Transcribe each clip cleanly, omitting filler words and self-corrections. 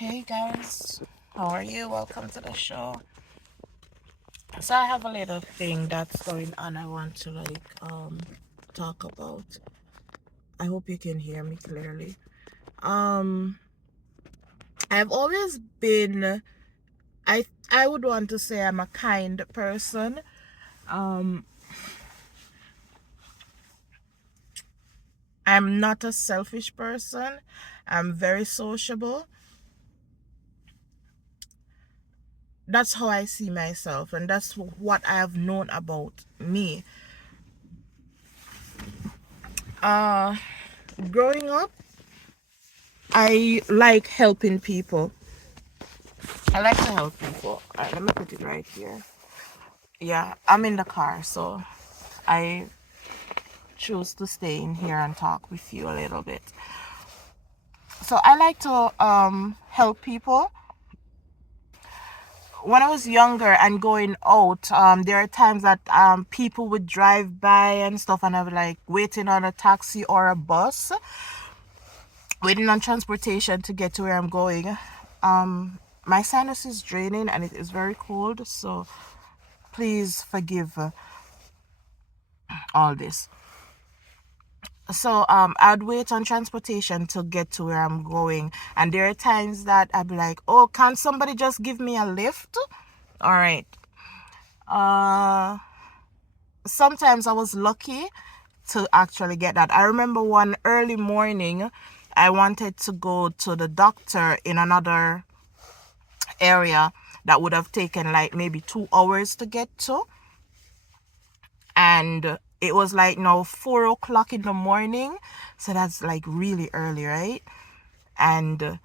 Hey guys, how are you? Welcome to the show. So I have a little thing that's going on I want to talk about. I hope you can hear me clearly. Um I've always been I would want to say I'm a kind person. Um I'm not a selfish person. I'm very sociable. That's how I see myself, and that's what I have known about me. Uh Growing up, I like helping people. I like to help people. Alright, let me put it right here. Yeah, I'm in the car, so I choose to stay in here and talk with you a little bit. So I like to help people. When I was younger and going out, there are times that people would drive by and stuff, and I would like waiting on a taxi or a bus, waiting on transportation to get to where I'm going. My sinus is draining and it is very cold, so please forgive all this. So I'd wait on transportation to get to where I'm going, and there are times that I'd be like, oh, can somebody just give me a lift? All right. uh Sometimes I was lucky to actually get that. I remember one early morning I wanted to go to the doctor in another area that would have taken like maybe 2 hours to get to, and it was like now 4 o'clock in the morning, so that's like really early, right? And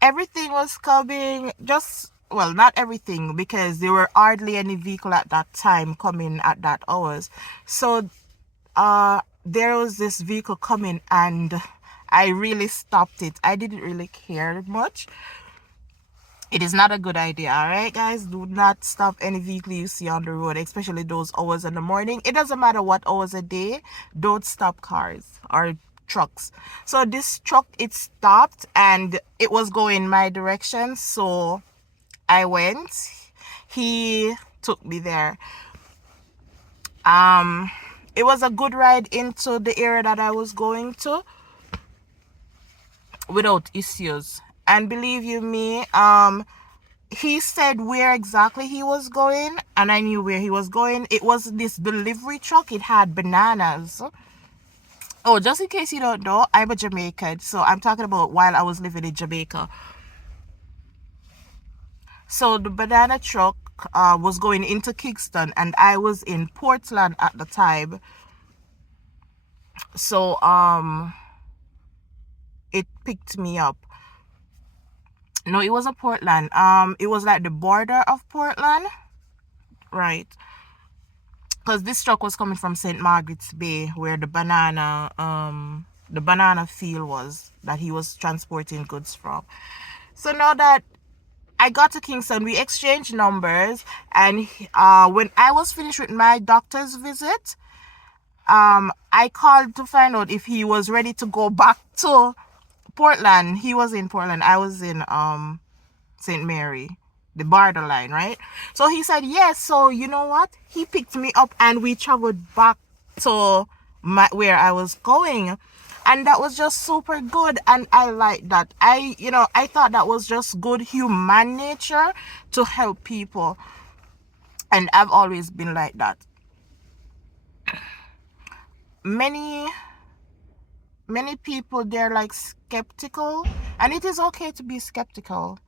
everything was coming, just, well, not everything, because there were hardly any vehicle at that time coming at that hours. So there was this vehicle coming, and I really stopped it. I didn't really care much. It is not a good idea, all right, guys? Do not stop any vehicle you see on the road, especially those hours in the morning. It doesn't matter what hours a day. Don't stop cars or trucks. So this truck, it stopped and it was going my direction, so I went. He took me there. It was a good ride into the area that I was going to without issues. And believe you me, he said where exactly he was going, and I knew where he was going. It was this delivery truck. It had bananas. Oh, just in case you don't know, I'm a Jamaican, so I'm talking about while I was living in Jamaica. So the banana truck was going into Kingston, and I was in Portland at the time. So it picked me up. No, it wasn't Portland. It was like the border of Portland, right? Because this truck was coming from St. Margaret's Bay, where the banana field was that he was transporting goods from. So now that I got to Kingston, we exchanged numbers, and when I was finished with my doctor's visit, I called to find out if he was ready to go back to Portland. He was in Portland. I was in St. Mary, the borderline, right? So he said yes. So you know what? He picked me up and we traveled back to where I was going. And that was just super good. And I like that. I thought that was just good human nature to help people. And I've always been like that. Many, many people, they're like skeptical. And it is okay to be skeptical.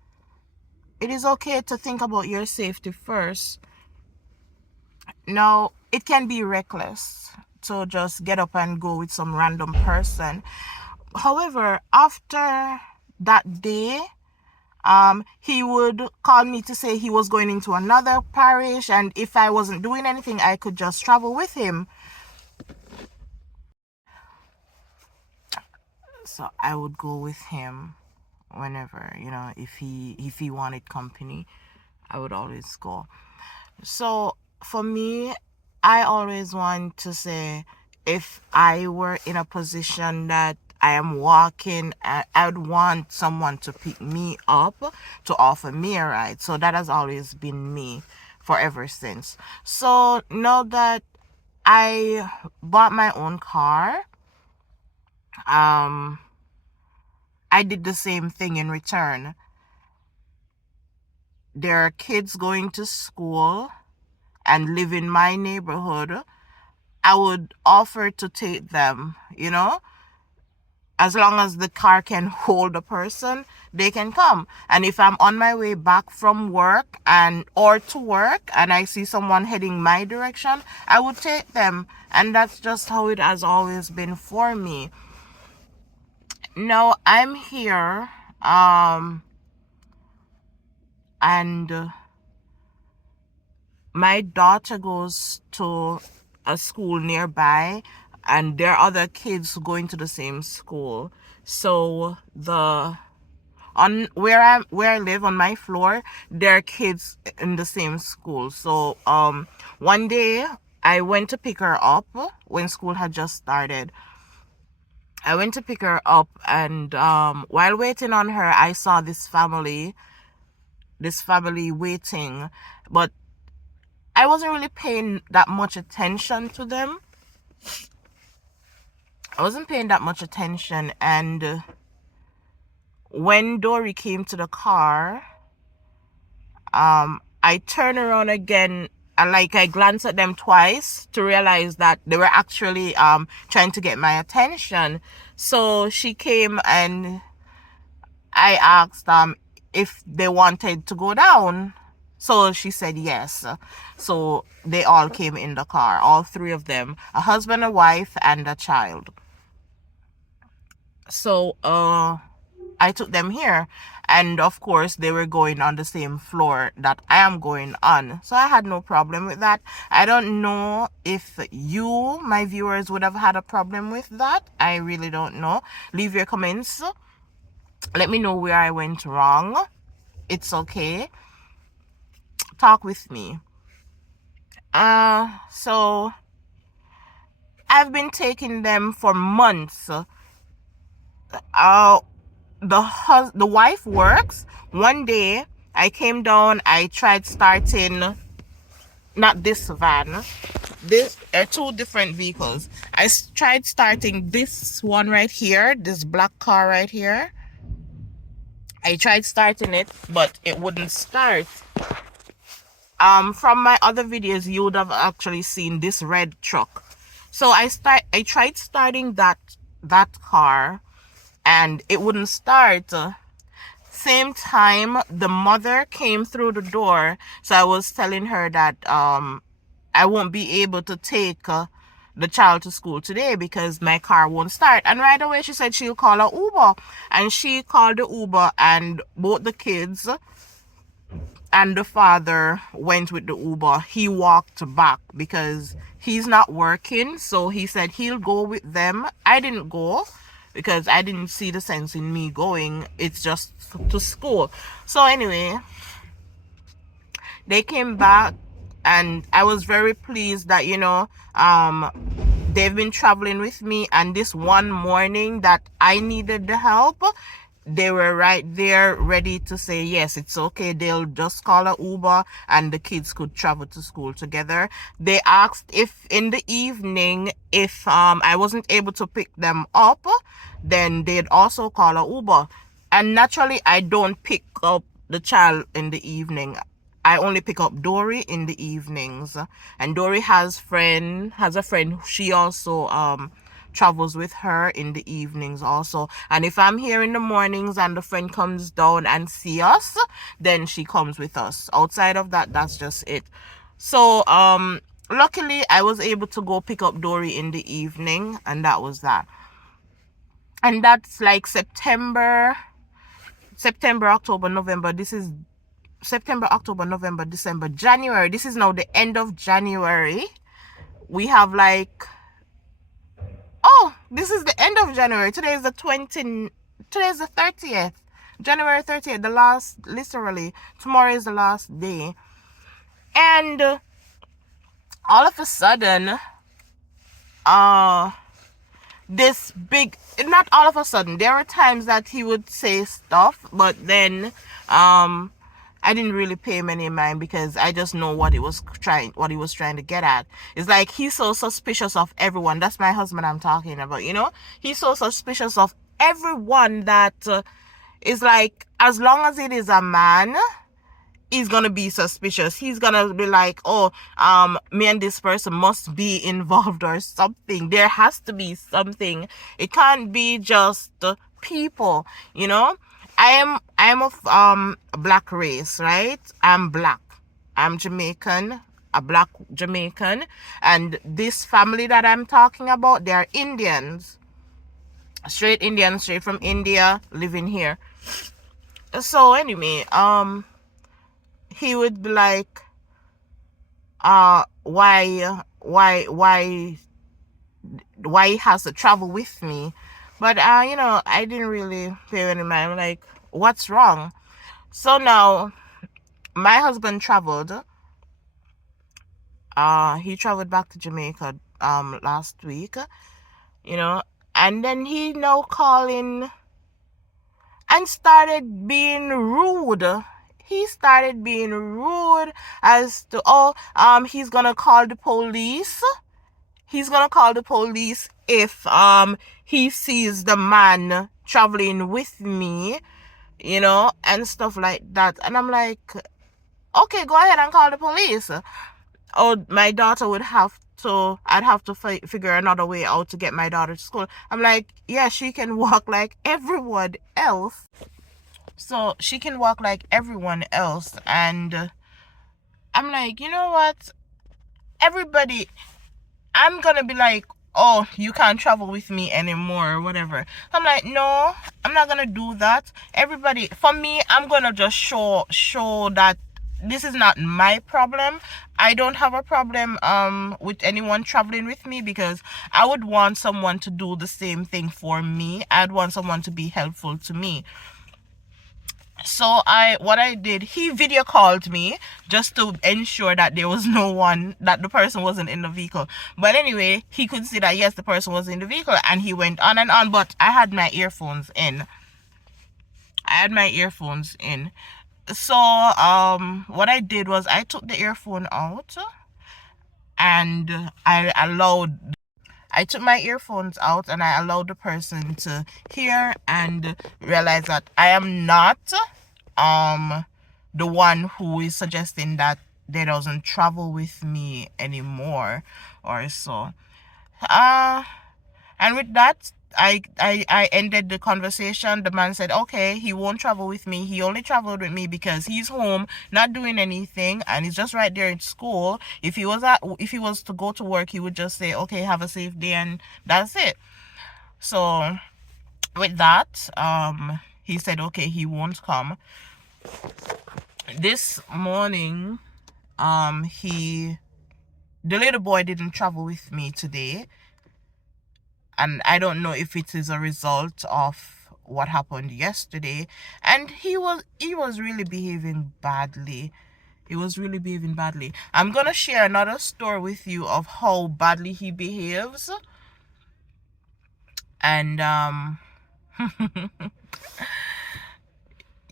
It is okay to think about your safety first. Now, it can be reckless to just get up and go with some random person. However, after that day, he would call me to say he was going into another parish, and if I wasn't doing anything, I could just travel with him. So I would go with him whenever, if he wanted company, I would always go. So for me, I always want to say, if I were in a position that I am walking, I'd want someone to pick me up to offer me a ride. So that has always been me forever since. So now that I bought my own car, I did the same thing in return. There are kids going to school and live in my neighborhood. I would offer to take them, as long as the car can hold a person, they can come. And if I'm on my way back from work or to work and I see someone heading my direction, I would take them. And that's just how it has always been for me. Now I'm here, and my daughter goes to a school nearby, and there are other kids going to the same school. So where I live on my floor, there are kids in the same school. So one day I went to pick her up when school had just started. I went to pick her up, and while waiting on her, I saw this family waiting, but I wasn't really paying that much attention to them. I wasn't paying that much attention, and when Dory came to the car, I turned around again, and I glanced at them twice to realize that they were actually trying to get my attention. So she came, and I asked if they wanted to go down. So she said yes. So they all came in the car, all three of them, a husband, a wife, and a child. So I took them here, and of course they were going on the same floor that I am going on. So I had no problem with that. I don't know if you, my viewers, would have had a problem with that. I really don't know. Leave your comments. Let me know where I went wrong. It's okay. Talk with me. So I've been taking them for months. The wife works. One day I came down, I tried starting, not this van, this are two different vehicles. I tried starting this one right here, this black car right here. I tried starting it, but it wouldn't start. From my other videos, you would have actually seen this red truck. So I tried starting that car, and it wouldn't start. Same time, the mother came through the door. So I was telling her that I won't be able to take the child to school today because my car won't start. And right away she said she'll call an Uber. And she called the Uber, and both the kids and the father went with the Uber. He walked back because he's not working. So he said he'll go with them. I didn't go because I didn't see the sense in me going. It's just to school. So anyway, they came back, and I was very pleased that, they've been traveling with me. And this one morning that I needed the help, they were right there ready to say, yes, it's okay. They'll just call an Uber and the kids could travel to school together. They asked if in the evening, if I wasn't able to pick them up, then they'd also call an Uber. And naturally, I don't pick up the child in the evening. I only pick up Dory in the evenings. And Dory has a friend. She also travels with her in the evenings also. And if I'm here in the mornings and the friend comes down and see us, then she comes with us. Outside of that, that's just it. So luckily I was able to go pick up Dory in the evening, and that was that. And that's like September, October, November. This is September, October, November, December, January. This is now the end of January. We have this is the end of January. Today is the 30th. January 30th, literally, tomorrow is the last day. And all of a sudden, this big, not all of a sudden. There were times that he would say stuff, but then I didn't really pay him any mind because I just know what he was trying to get at. It's like he's so suspicious of everyone. That's my husband I'm talking about, you know? He's so suspicious of everyone that is like, as long as it is a man, he's gonna be suspicious. He's gonna be like, oh, me and this person must be involved or something. There has to be something. It can't be just people, you know. I am of black race, right? I'm black. I'm Jamaican, a black Jamaican, and this family that I'm talking about, they are Indians, straight Indians, straight from India, living here. So anyway, he would be like, why he has to travel with me. But you know, I didn't really pay any mind. I'm like, what's wrong? So now my husband traveled. He traveled back to Jamaica last week, you know, and then he now calling and started being rude. He started being rude as to, oh, he's gonna call the police. He's gonna call the police if he sees the man traveling with me, you know, and stuff like that. And I'm like, okay, go ahead and call the police. Oh, my daughter would have to, I'd have to figure another way out to get my daughter to school. I'm like, yeah, she can walk like everyone else. So she can walk like everyone else. And I'm like, you know what? Everybody, I'm gonna be like, oh, you can't travel with me anymore or whatever. I'm like, no, I'm not gonna do that. Everybody, for me, I'm gonna just show that this is not my problem. I don't have a problem with anyone traveling with me, because I would want someone to do the same thing for me. I'd want someone to be helpful to me. So what I did, he video called me just to ensure that there was no one, that the person wasn't in the vehicle. But anyway, he could see that yes, the person was in the vehicle, and he went on and on. But I had my earphones in. So what I did was I took the earphone out, and I took my earphones out, and I allowed the person to hear and realize that I am not the one who is suggesting that they doesn't travel with me anymore or so. And with that, I ended the conversation. The man said, okay, he won't travel with me. He only traveled with me because he's home, not doing anything, and he's just right there at school. If he was to go to work, he would just say, okay, have a safe day, and that's it. So with that, he said, okay, he won't come. This morning, the little boy didn't travel with me today. And I don't know if it is a result of what happened yesterday. And he was really behaving badly. He was really behaving badly. I'm gonna share another story with you of how badly he behaves. And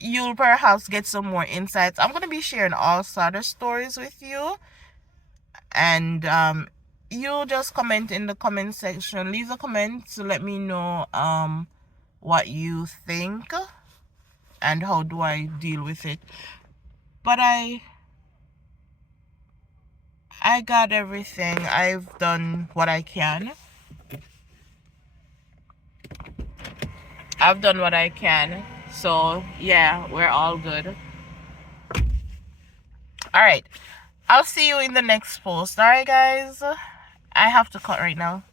you'll perhaps get some more insights. I'm gonna be sharing all sorts of stories with you. And you just comment in the comment section, leave a comment to let me know what you think and how do I deal with it. But I got everything. I've done what I can. So yeah, we're all good. All right, I'll see you in the next post. All right, guys, I have to cut right now.